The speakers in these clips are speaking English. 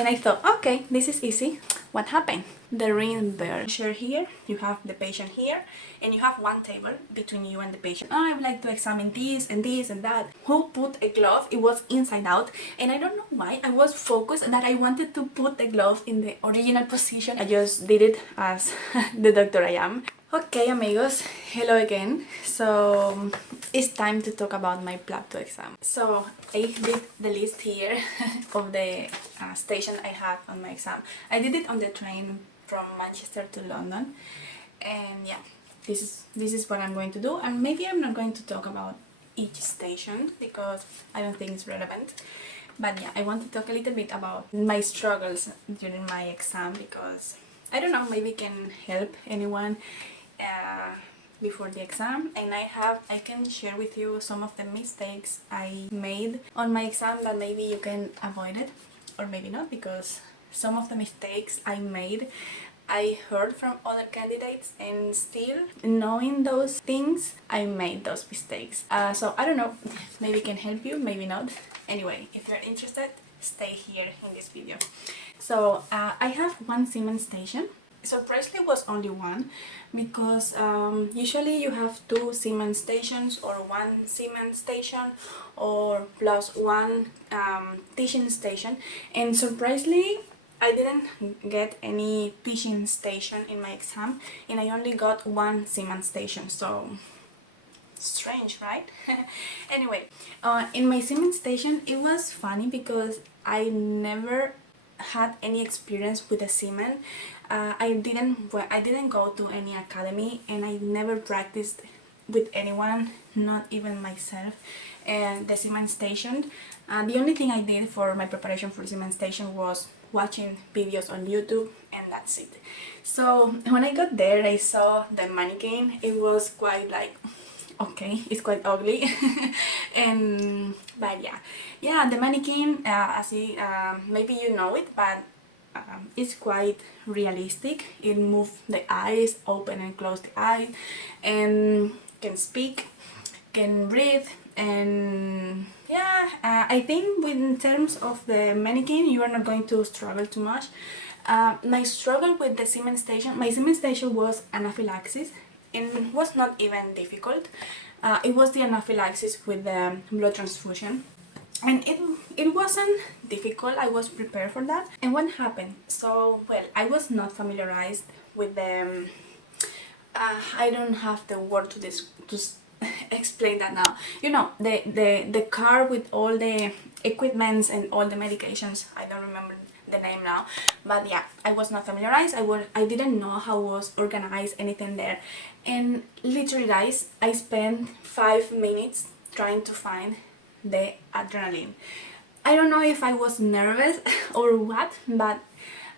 And I thought, okay, this is easy. What happened? The reimbursement share here, you have the patient here, and you have one table between you and the patient. Oh, I would like to examine this and this and that. Who put a glove? It was inside out, and I don't know why I was focused that I wanted to put the glove in the original position. I just did it as the doctor I am. Okay, amigos, hello again. So it's time to talk about my plab 2 exam. So I did the list here of the station I had on my exam. I did it on the train from Manchester to London, and yeah, this is what I'm going to do. And maybe I'm not going to talk about each station because I don't think it's relevant. But yeah, I want to talk a little bit about my struggles during my exam because I don't know, maybe it can help anyone before the exam. And I can share with you some of the mistakes I made on my exam that maybe you can avoid it or maybe not, because some of the mistakes I made I heard from other candidates, and still knowing those things I made those mistakes. So I don't know, maybe it can help you, maybe not. Anyway, if you're interested, stay here in this video. So I have one Siemens station. Surprisingly, was only one, because usually you have 2 Siemens stations or 1 Siemens station or plus 1 teaching station, and surprisingly I didn't get any teaching station in my exam, and I only got 1 Siemens station. So strange, right? Anyway, in my Siemens station it was funny because I never had any experience with a Siemens. I didn't go to any academy, and I never practiced with anyone, not even myself, and the Siemens station. The only thing I did for my preparation for Siemens station was watching videos on YouTube, and that's it. So when I got there, I saw the mannequin. It was quite like, okay, it's quite ugly. But yeah, the mannequin, maybe you know it, but it's quite realistic. It moves the eyes, open and close the eyes, and can speak, can breathe, and yeah, I think in terms of the mannequin you are not going to struggle too much. My struggle with the Siemens station, my Siemens station was anaphylaxis, and it was not even difficult. It was the anaphylaxis with the blood transfusion, and it wasn't difficult. I was prepared for that. And what happened? So, well, I was not familiarized with the I don't have the word to explain that now. You know, the car with all the equipments and all the medications. I don't remember the name now, but yeah, I was not familiarized. I didn't know how was organized anything there, and literally, guys, I spent 5 minutes trying to find the adrenaline. I don't know if I was nervous or what, but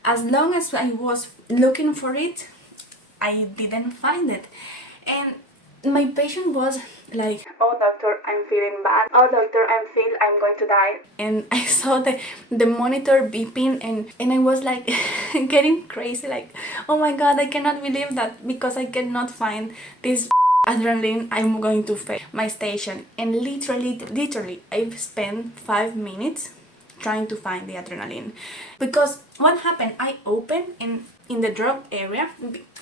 as long as I was looking for it, I didn't find it. And my patient was like, oh doctor, I'm feeling bad. Oh doctor, I'm going to die. And I saw the monitor beeping, and I was like getting crazy, like, oh my god, I cannot believe that because I cannot find this adrenaline, I'm going to fail my station. And literally I've spent 5 minutes trying to find the adrenaline, because what happened, I opened in the drug area,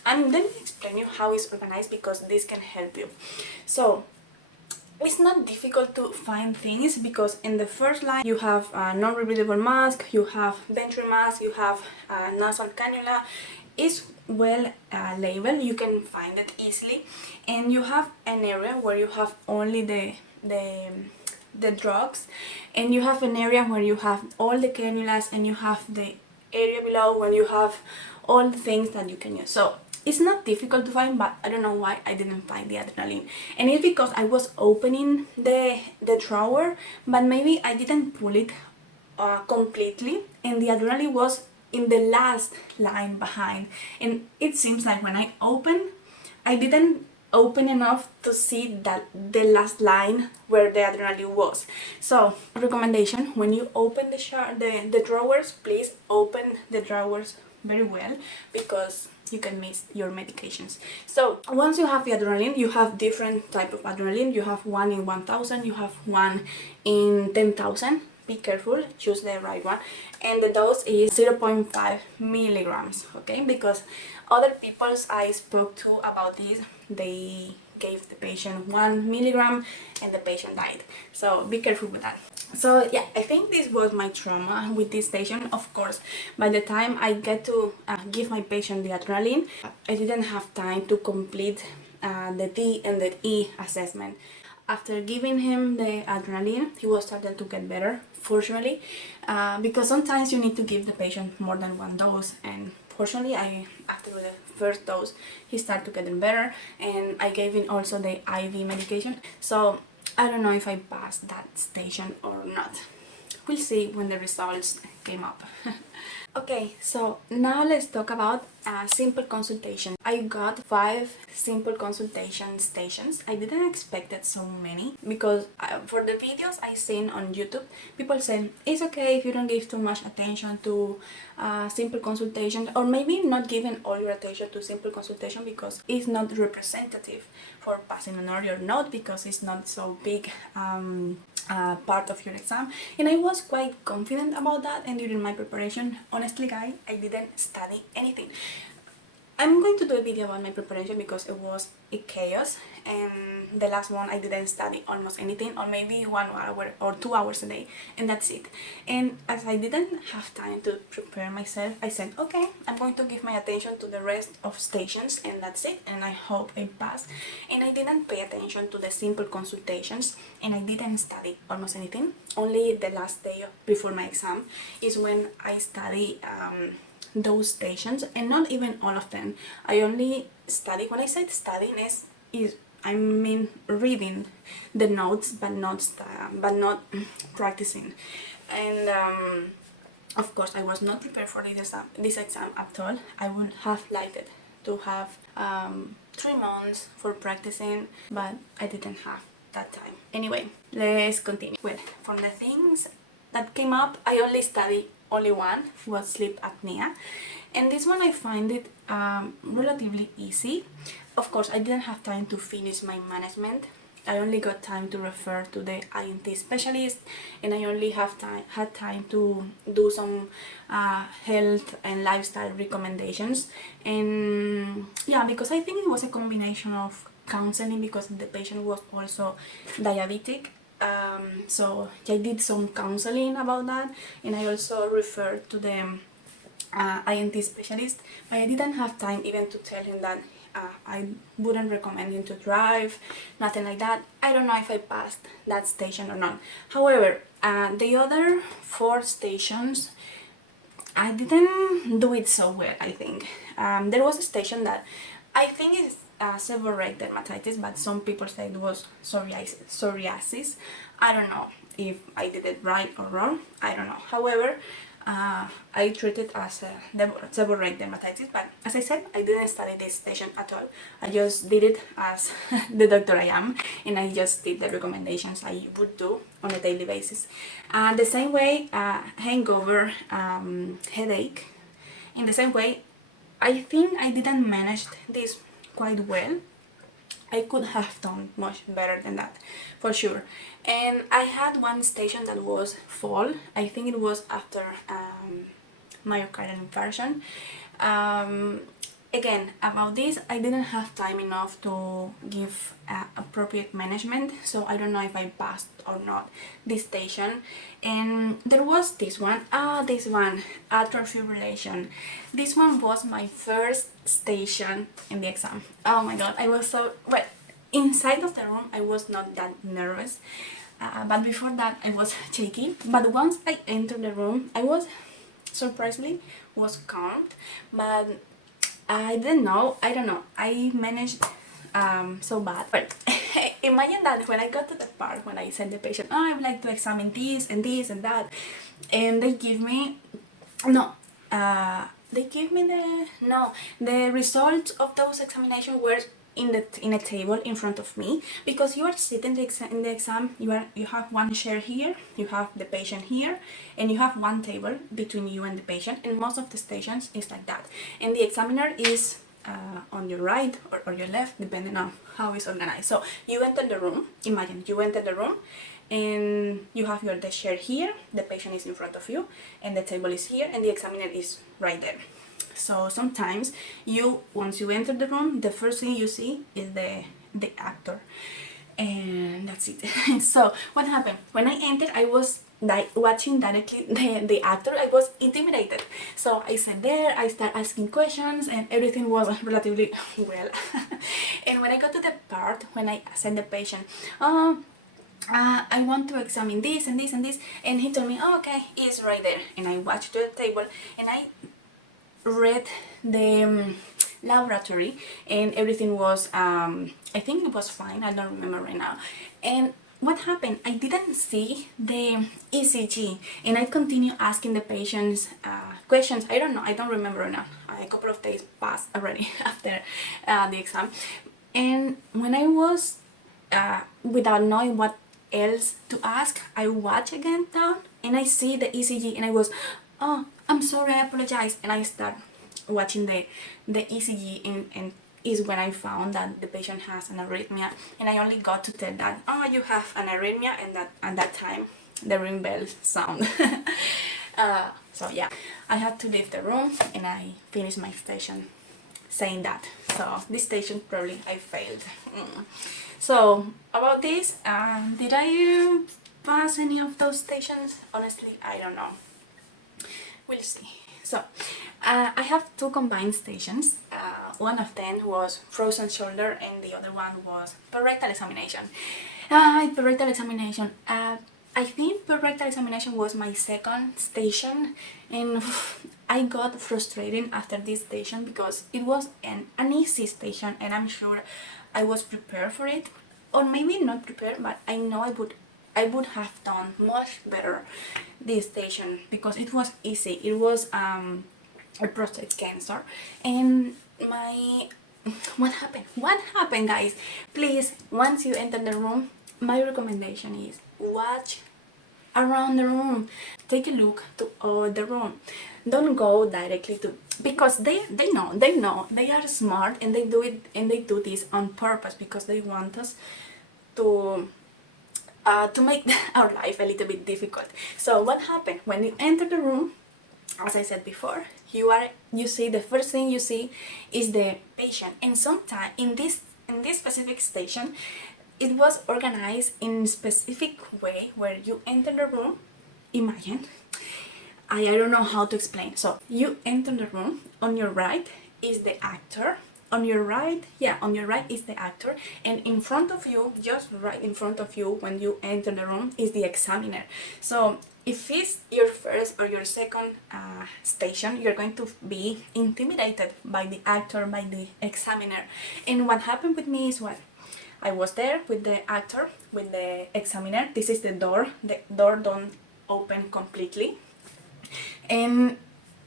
and let me explain you how it's organized because this can help you. So it's not difficult to find things, because in the first line you have a non-rebreathable mask, you have ventral mask, you have nasal cannula. It's well labeled, you can find it easily, and you have an area where you have only the drugs, and you have an area where you have all the cannulas, and you have the area below where you have all the things that you can use. So it's not difficult to find, but I don't know why I didn't find the adrenaline. And it's because I was opening the drawer, but maybe I didn't pull it completely, and the adrenaline was in the last line behind. And it seems like when I opened, I didn't open enough to see that the last line where the adrenaline was. So recommendation, when you open the drawers, please open the drawers very well, because you can miss your medications. So once you have the adrenaline, you have different type of adrenaline. You have one in 1000, you have one in 10,000. be careful, choose the right one. And the dose is 0.5 milligrams, okay? Because other people's I spoke to about this, they gave the patient 1 milligram and the patient died. So be careful with that. So yeah, I think this was my trauma with this station. Of course, by the time I get to give my patient the adrenaline, I didn't have time to complete the D and the E assessment. After giving him the adrenaline, he was starting to get better, fortunately, because sometimes you need to give the patient more than one dose, and fortunately, after the first dose, he started to get better, and I gave him also the IV medication. So I don't know if I passed that station or not. We'll see when the results came up. Okay, so now let's talk about simple consultation. I got 5 simple consultation stations. I didn't expect it so many because for the videos I seen on YouTube, people say it's okay if you don't give too much attention to simple consultation, or maybe not giving all your attention to simple consultation because it's not representative for passing an or not, because it's not so big part of your exam. And I was quite confident about that, and during my preparation, honestly guys, I didn't study anything. I'm going to do a video about my preparation because it was a chaos, and the last one I didn't study almost anything, or maybe 1 hour or 2 hours a day, and that's it. And as I didn't have time to prepare myself, I said okay, I'm going to give my attention to the rest of stations, and that's it, and I hope I pass. And I didn't pay attention to the simple consultations, and I didn't study almost anything. Only the last day before my exam is when I study those stations, and not even all of them. I only study, when I said studying, is I mean reading the notes, but not practicing. And of course I was not prepared for this exam at all. I would have liked it to have 3 months for practicing, but I didn't have that time. Anyway, let's continue. Well, from the things that came up, I only studied only one, was sleep apnea, and this one I find it relatively easy. Of course, I didn't have time to finish my management. I only got time to refer to the INT specialist, and I only had time to do some health and lifestyle recommendations. And yeah, because I think it was a combination of counseling, because the patient was also diabetic. So I did some counseling about that, and I also referred to the INT specialist, but I didn't have time even to tell him that I wouldn't recommend him to drive, nothing like that. I don't know if I passed that station or not. However, the other 4 stations, I didn't do it so well, I think. There was a station that I think is seborrheic dermatitis, but some people say it was psoriasis. I don't know if I did it right or wrong, I don't know. However, I treated it as a seborrheic dermatitis, but as I said, I didn't study this station at all. I just did it as the doctor I am, and I just did the recommendations I would do on a daily basis. The same way, hangover, headache, in the same way, I think I didn't manage this quite well. I could have done much better than that, for sure. And I had one station that was fall. I think it was after myocardial infarction. Again, about this, I didn't have time enough to give appropriate management, so I don't know if I passed or not this station. And there was this one, atrial fibrillation. This one was my first station in the exam. Oh my god, I was so, well, inside of the room I was not that nervous, but before that I was shaky. But once I entered the room, I was surprisingly calmed, but I don't know, I managed so bad. But imagine that when I got to the part when I sent the patient, oh, I would like to examine this and this and that, and they give me, the results of those examinations were in a table in front of me, because you are sitting in the exam, you have one chair here, you have the patient here, and you have one table between you and the patient, and most of the stations is like that, and the examiner is on your right or your left, depending on how it's organized. So you enter the room, imagine you enter the room, and you have the chair here, the patient is in front of you, and the table is here, and the examiner is right there. So sometimes once you enter the room, the first thing you see is the actor, and that's it. So what happened when I entered? I was like watching directly the actor. I was intimidated, so I sat there, I started asking questions, and everything was relatively well. And when I got to the part when I sent the patient, I want to examine this and this and this, and he told me, oh, okay, it's right there. And I watched the table, and I read the laboratory, and everything was I think it was fine. I don't remember right now. And what happened, I didn't see the ECG, and I continued asking the patients questions. I don't know, I don't remember right now. A couple of days passed already after the exam, and when I was without knowing what else to ask, I watch again down, and I see the ECG, and I was, oh, I'm sorry, I apologize. And I start watching the ECG, and is when I found that the patient has an arrhythmia, and I only got to tell that, oh, you have an arrhythmia, and that at that time the ring bell sound. So yeah, I had to leave the room, and I finished my station saying that. So this station probably I failed. So about this, did I pass any of those stations? Honestly, I don't know. We'll see. So I have two combined stations. One of them was frozen shoulder, and the other one was rectal examination. Rectal examination. I think rectal examination was my second station, and I got frustrated after this station because it was an easy station, and I'm sure I was prepared for it, or maybe not prepared, but I know I would have done much better this station because it was easy. It was a prostate cancer, and what happened, guys? Please, once you enter the room, my recommendation is watch around the room. Take a look to all the room. Don't go directly to, because they know they are smart, and they do this on purpose because they want us to make our life a little bit difficult. So what happened when you enter the room? As I said before, you see, the first thing you see is the patient, and sometimes in this specific station, it was organized in a specific way where you enter the room. Imagine, I don't know how to explain. So you enter the room. On your right is the actor. On your right is the actor, and in front of you, just right in front of you when you enter the room, is the examiner. So if it's your first or your second station, you're going to be intimidated by the actor, by the examiner. And what happened with me is, what I was there with the actor, with the examiner. This is the door don't open completely, and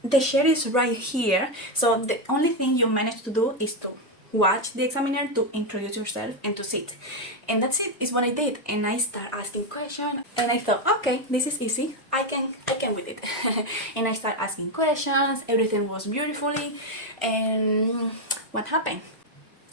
the chair is right here. So the only thing you manage to do is to watch the examiner, to introduce yourself, and to sit. And that's it, is what I did. And I start asking questions, and I thought, okay, this is easy, I can with it. And I start asking questions, everything was beautifully. And what happened?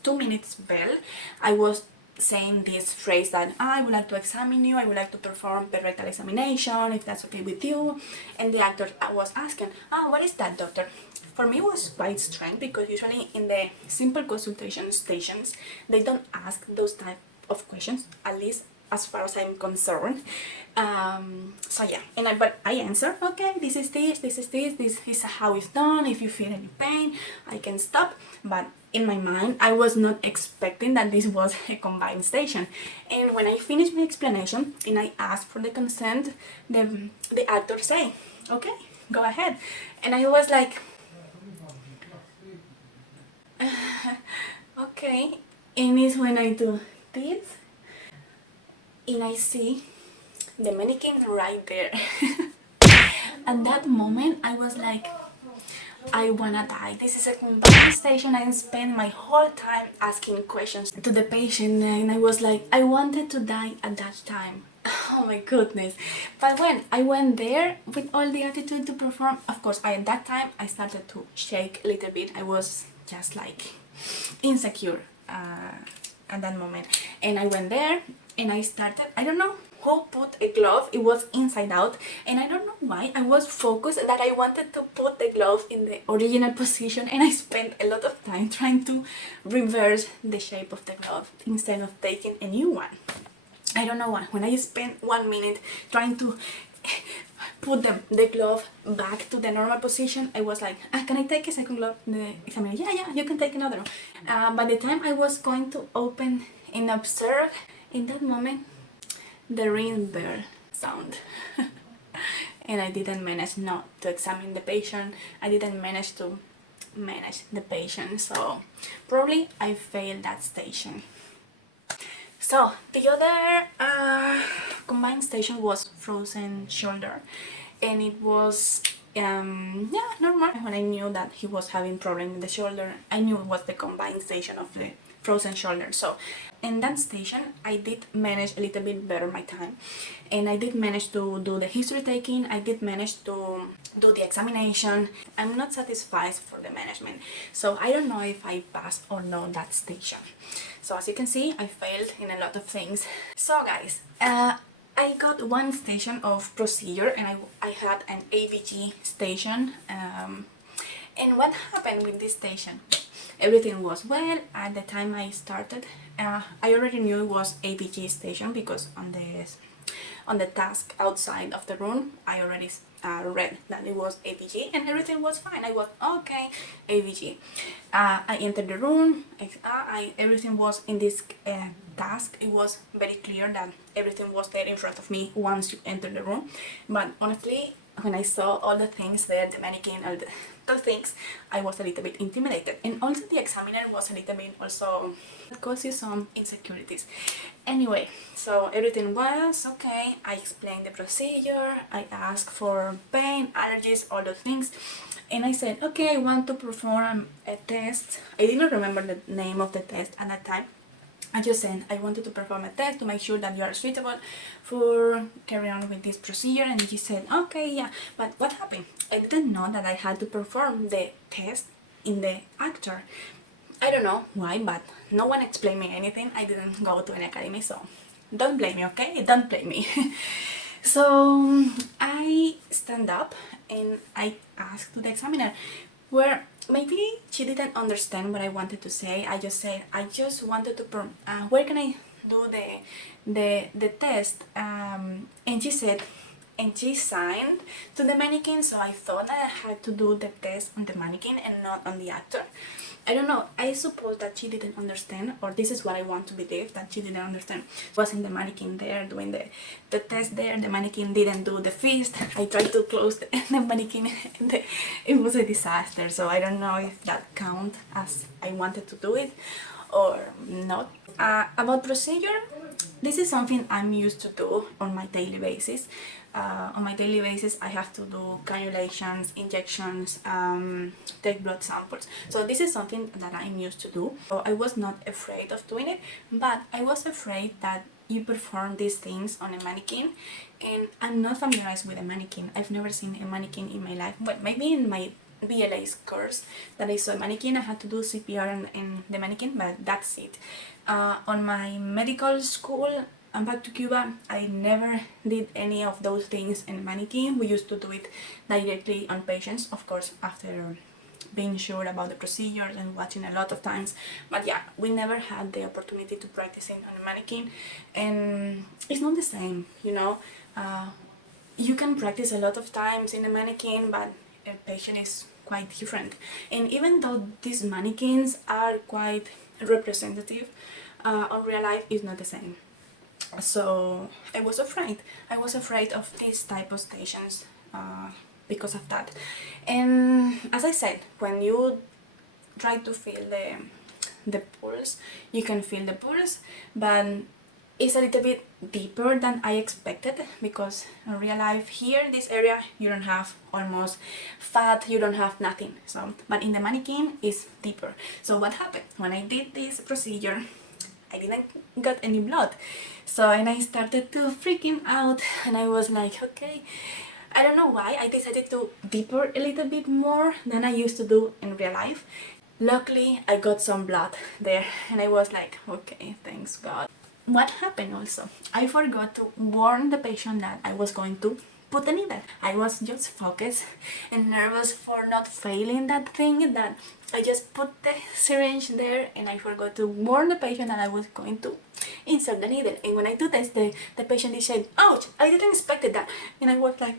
2 minutes bell. I was saying this phrase that I would like to examine you, I would like to perform the rectal examination, if that's okay with you. And the actor was asking, what is that, doctor? For me, it was quite strange because usually in the simple consultation stations, they don't ask those type of questions, at least as far as I'm concerned. So yeah, but I answer, okay, this is how it's done. If you feel any pain, I can stop. But in my mind, I was not expecting that this was a combined station. And when I finished my explanation and I asked for the consent, the actor say, okay, go ahead. And I was like, okay. And it's when I do this, and I see the mannequin right there. At that moment, I was like, I wanna die. This is a combined station. I spent my whole time asking questions to the patient, and I was like, I wanted to die at that time. Oh my goodness. But when I went there with all the attitude to perform, of course, at that time I started to shake a little bit. I was just like insecure at that moment. And I went there and I started, I don't know who put a glove. It was inside out, and I don't know why I was focused that I wanted to put the glove in the original position, and I spent a lot of time trying to reverse the shape of the glove instead of taking a new one. I don't know why. When I spent 1 minute trying to put the glove back to the normal position, I was like, can I take a second glove? The examiner, yeah, you can take another one. By the time I was going to open and observe, in that moment, the ring bell sound. And I didn't manage not to examine the patient. I didn't manage to manage the patient, so probably I failed that station. So the other combined station was frozen shoulder, and it was normal. When I knew that he was having problem with the shoulder, I knew it was the combined station of the frozen shoulder. So in that station I did manage a little bit better my time, and I did manage to do the history taking. I did manage to do the examination. I'm not satisfied for the management, so I don't know if I passed or not that station. So as you can see, I failed in a lot of things. So guys, I got one station of procedure, and I had an AVG station. And what happened with this station? Everything was well. At the time I started, I already knew it was AVG station because on the task outside of the room, I already read that it was AVG, and everything was fine. I was okay, AVG. I entered the room. Everything was in this task. It was very clear that everything was there in front of me once you enter the room. But honestly, when I saw all the things there, the mannequin, all the things, I was a little bit intimidated. And also the examiner was a little bit also, it caused you some insecurities. Anyway, so everything was okay. I explained the procedure. I asked for pain, allergies, all those things. And I said, okay, I want to perform a test. I didn't remember the name of the test at that time. I just said I wanted to perform a test to make sure that you are suitable for carry on with this procedure, and he said, okay, yeah. But what happened? I didn't know that I had to perform the test in the actor. I don't know why, but no one explained me anything. I didn't go to an academy, so don't blame me, okay? Don't blame me. So I stand up and I asked to the examiner, where maybe she didn't understand what I wanted to say. I just said I just wanted to where can I do the test, and she said, and she signed to the mannequin, so I thought that I had to do the test on the mannequin and not on the actor. I don't know, I suppose that she didn't understand, or this is what I want to believe, that she didn't understand. Wasn't the mannequin there doing the test there, the mannequin didn't do the fist. I tried to close the mannequin and it was a disaster, so I don't know if that counts as I wanted to do it or not. About procedure, this is something I'm used to do on my daily basis. On my daily basis, I have to do cannulations, injections, take blood samples. So this is something that I'm used to do. So I was not afraid of doing it, but I was afraid that you perform these things on a mannequin, and I'm not familiarized with a mannequin. I've never seen a mannequin in my life, but maybe in my BLA's course that I saw a mannequin, I had to do CPR in the mannequin, but that's it. On my medical school, I'm back to Cuba, I never did any of those things in a mannequin. We used to do it directly on patients, of course, after being sure about the procedures and watching a lot of times. But yeah, we never had the opportunity to practice it on a mannequin, and it's not the same, you know. You can practice a lot of times in a mannequin, but a patient is quite different. And even though these mannequins are quite representative, on real life it's not the same. So I was afraid of these type of stations because of that. And as I said, when you try to feel the pulse, you can feel the pulse, but it's a little bit deeper than I expected, because in real life here in this area you don't have almost fat, you don't have nothing. So, but in the mannequin it's deeper. So what happened when I did this procedure? I didn't got any blood. So, and I started to freaking out, and I was like, okay, I don't know why, I decided to deeper a little bit more than I used to do in real life. Luckily, I got some blood there, and I was like, okay, thanks God. what happened also, I forgot to warn the patient that I was going to put the needle. I was just focused and nervous for not failing that thing, that I just put the syringe there and I forgot to warn the patient that I was going to insert the needle. And when I do this, the patient is saying, ouch, I didn't expect that. And I was like,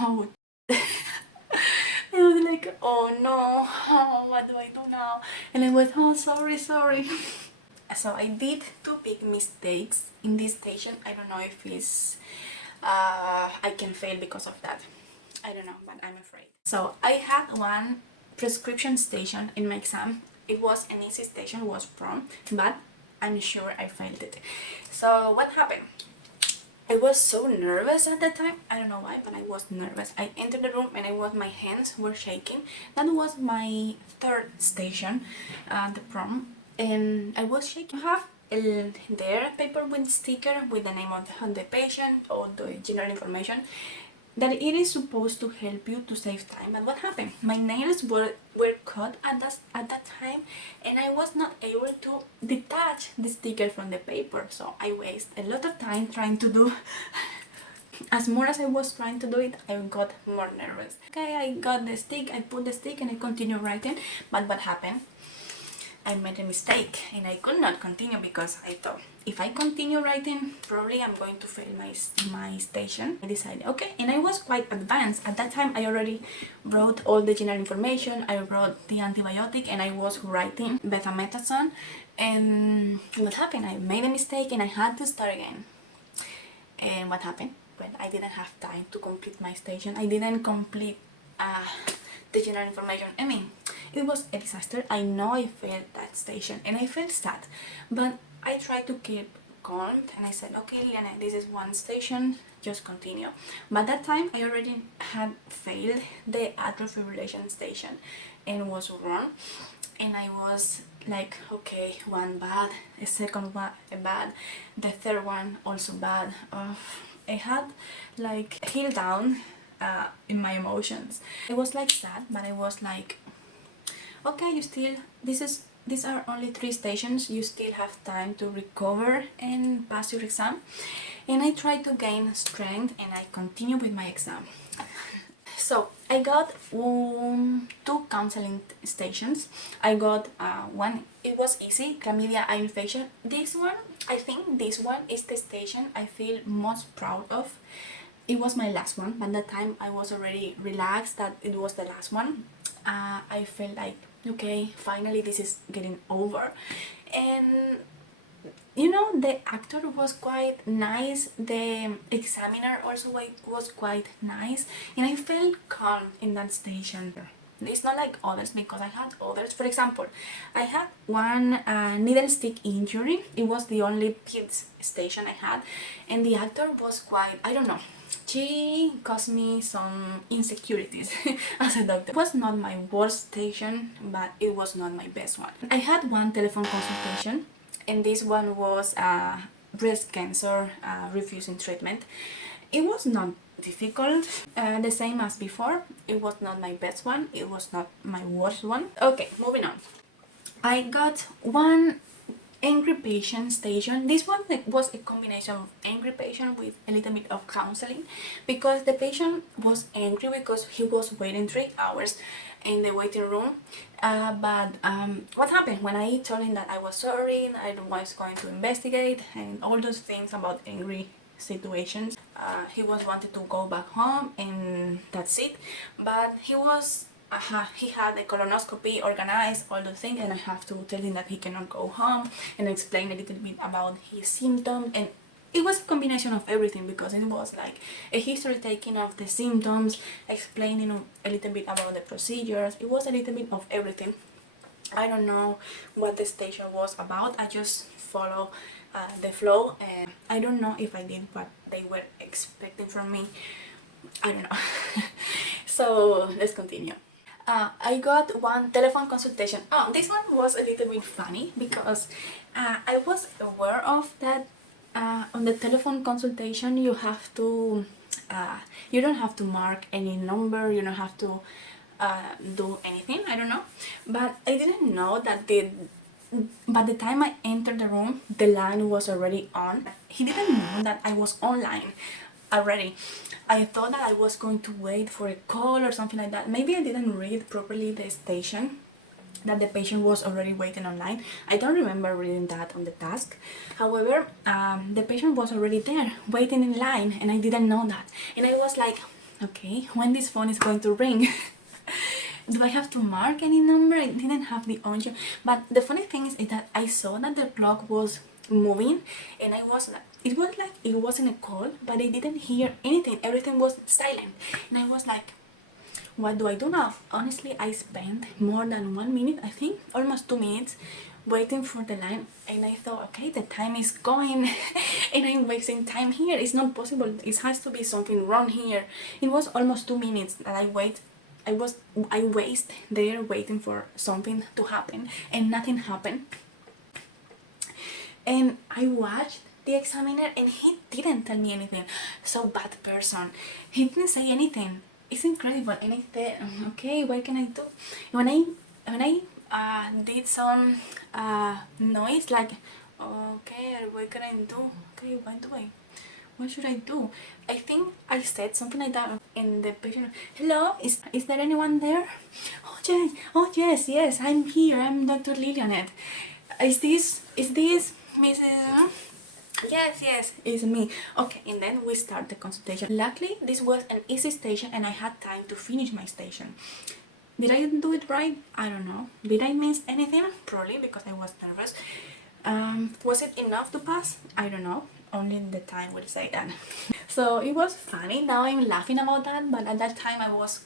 oh. I was like, oh no, oh, what do I do now? And I was, oh, sorry. So I did two big mistakes in this station. I don't know if it's I can fail because of that. I don't know, but I'm afraid. So I had one prescription station in my exam. It was an easy station, it was prom, but I'm sure I failed it. So what happened? I was so nervous at that time. I don't know why, but I was nervous. I entered the room and my hands were shaking. That was my third station, the prom, and I was shaking. You have their paper with sticker with the name of the patient or the general information that it is supposed to help you to save time. But what happened? My nails were cut at that time, and I was not able to detach the sticker from the paper, so I wasted a lot of time trying to do as more as I was trying to do it, I got more nervous. Okay, I got the stick, I put the stick and I continued writing, but what happened? I made a mistake and I could not continue because I thought if I continue writing, probably I'm going to fail my station. I decided, okay, and I was quite advanced. At that time, I already wrote all the general information, I wrote the antibiotic, and I was writing betamethasone. And what happened? I made a mistake and I had to start again. And what happened? Well, I didn't have time to complete my station. I didn't complete the general information. I mean, it was a disaster. I know I failed that station and I felt sad, but I tried to keep calm and I said, okay, Liana, this is one station, just continue. But that time I already had failed the atrial fibrillation station and was wrong, and I was like, okay, one bad, a second one bad, the third one also bad. I had like heel down in my emotions. I was like sad, but I was like, okay, you still, these are only 3 stations, you still have time to recover and pass your exam. And I tried to gain strength and I continue with my exam. So I got 2 counseling stations. I got one, it was easy, chlamydia eye infection. This one, I think this one is the station I feel most proud of. It was my last one, but that time I was already relaxed that it was the last one. I felt like, okay, finally this is getting over. And you know, the actor was quite nice, the examiner also was quite nice, and I felt calm in that station. It's not like others, because I had others. For example, I had one needle stick injury. It was the only kids station I had, and the actor was quite, I don't know, she caused me some insecurities as a doctor. It was not my worst station, but it was not my best one. I had one telephone consultation, and this one was breast cancer refusing treatment. It was not difficult, the same as before. It was not my best one, it was not my worst one. Okay, moving on. I got one angry patient station. This one was a combination of angry patient with a little bit of counseling, because the patient was angry because he was waiting 3 hours in the waiting room. But what happened when I told him that I was sorry, I was going to investigate and all those things about angry situations, he was wanted to go back home and that's it. But he had a colonoscopy organized, all those things, and I have to tell him that he cannot go home and explain a little bit about his symptoms. And it was a combination of everything, because it was like a history taking of the symptoms, explaining a little bit about the procedures. It was a little bit of everything. I don't know what the station was about. I just follow the flow, and I don't know if I did what they were expecting from me. I don't know. So let's continue. I got one telephone consultation. Oh, this one was a little bit funny, because I was aware of that on the telephone consultation you have to, you don't have to mark any number, you don't have to do anything, I don't know. But I didn't know that By the time I entered the room, the line was already on. He didn't know that I was online already. I thought that I was going to wait for a call or something like that. Maybe I didn't read properly the station, that the patient was already waiting online. I don't remember reading that on the task. However, the patient was already there, waiting in line, and I didn't know that. And I was like, okay, when this phone is going to ring? Do I have to mark any number? I didn't have the option. But the funny thing is that I saw that the clock was moving, and I was like, it was like it wasn't a call, but I didn't hear anything. Everything was silent, and I was like, what do I do now? Honestly, I spent more than 1 minute, I think, almost 2 minutes, waiting for the line, and I thought, okay, the time is going and I'm wasting time here. It's not possible. It has to be something wrong here. It was almost 2 minutes that I waste there waiting for something to happen, and nothing happened. And I watched the examiner, and he didn't tell me anything. So bad person. He didn't say anything. It's incredible. And I said, okay, what can I do? When I did some noise, like, okay, what can I do? Okay, what should I do? I think I said something like that, and the patient, hello, is there anyone there? Oh yes, I'm here, I'm Dr. Lilianet. Is this Mrs. Yes, it's me. Okay, and then we start the consultation. Luckily, this was an easy station, and I had time to finish my station. Did I do it right? I don't know. Did I miss anything? Probably, because I was nervous. Was it enough to pass? I don't know. Only the time will say that. So it was funny. Now I'm laughing about that, but at that time I was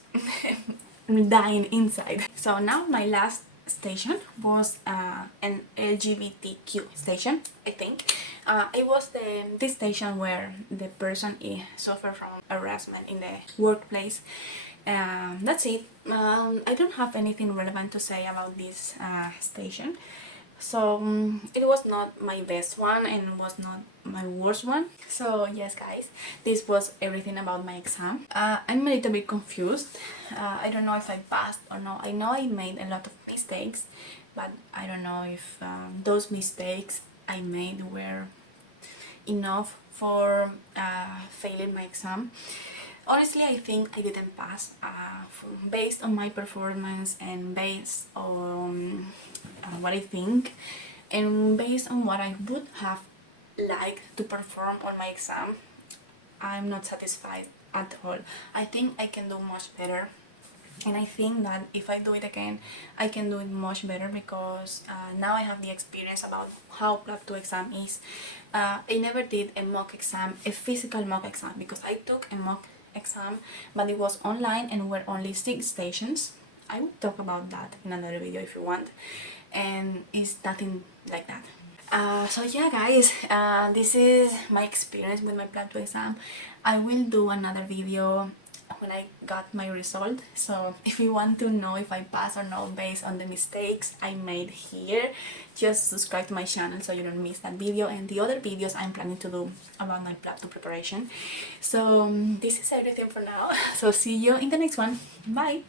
dying inside. So now my last station was an LGBTQ station, I think. It was this station where the person suffered from harassment in the workplace. That's it. I don't have anything relevant to say about this station. So it was not my best one, and was not my worst one. So yes, guys, this was everything about my exam. I'm a little bit confused. I don't know if I passed or not. I know I made a lot of mistakes, but I don't know if those mistakes I made were enough for failing my exam. Honestly, I think I didn't pass based on my performance, and based on what I think, and based on what I would have liked to perform on my exam. I'm not satisfied at all. I think I can do much better, and I think that if I do it again, I can do it much better, because now I have the experience about how plab 2 exam is. I never did a mock exam, a physical mock exam, because I took a mock exam, but it was online and were only 6 stations. I will talk about that in another video if you want, and it's nothing like that. So yeah, guys, this is my experience with my plab 2 exam. I will do another video when I got my result, so if you want to know if I pass or not based on the mistakes I made here, just subscribe to my channel so you don't miss that video and the other videos I'm planning to do about my plab 2 preparation. So this is everything for now, so see you in the next one. Bye.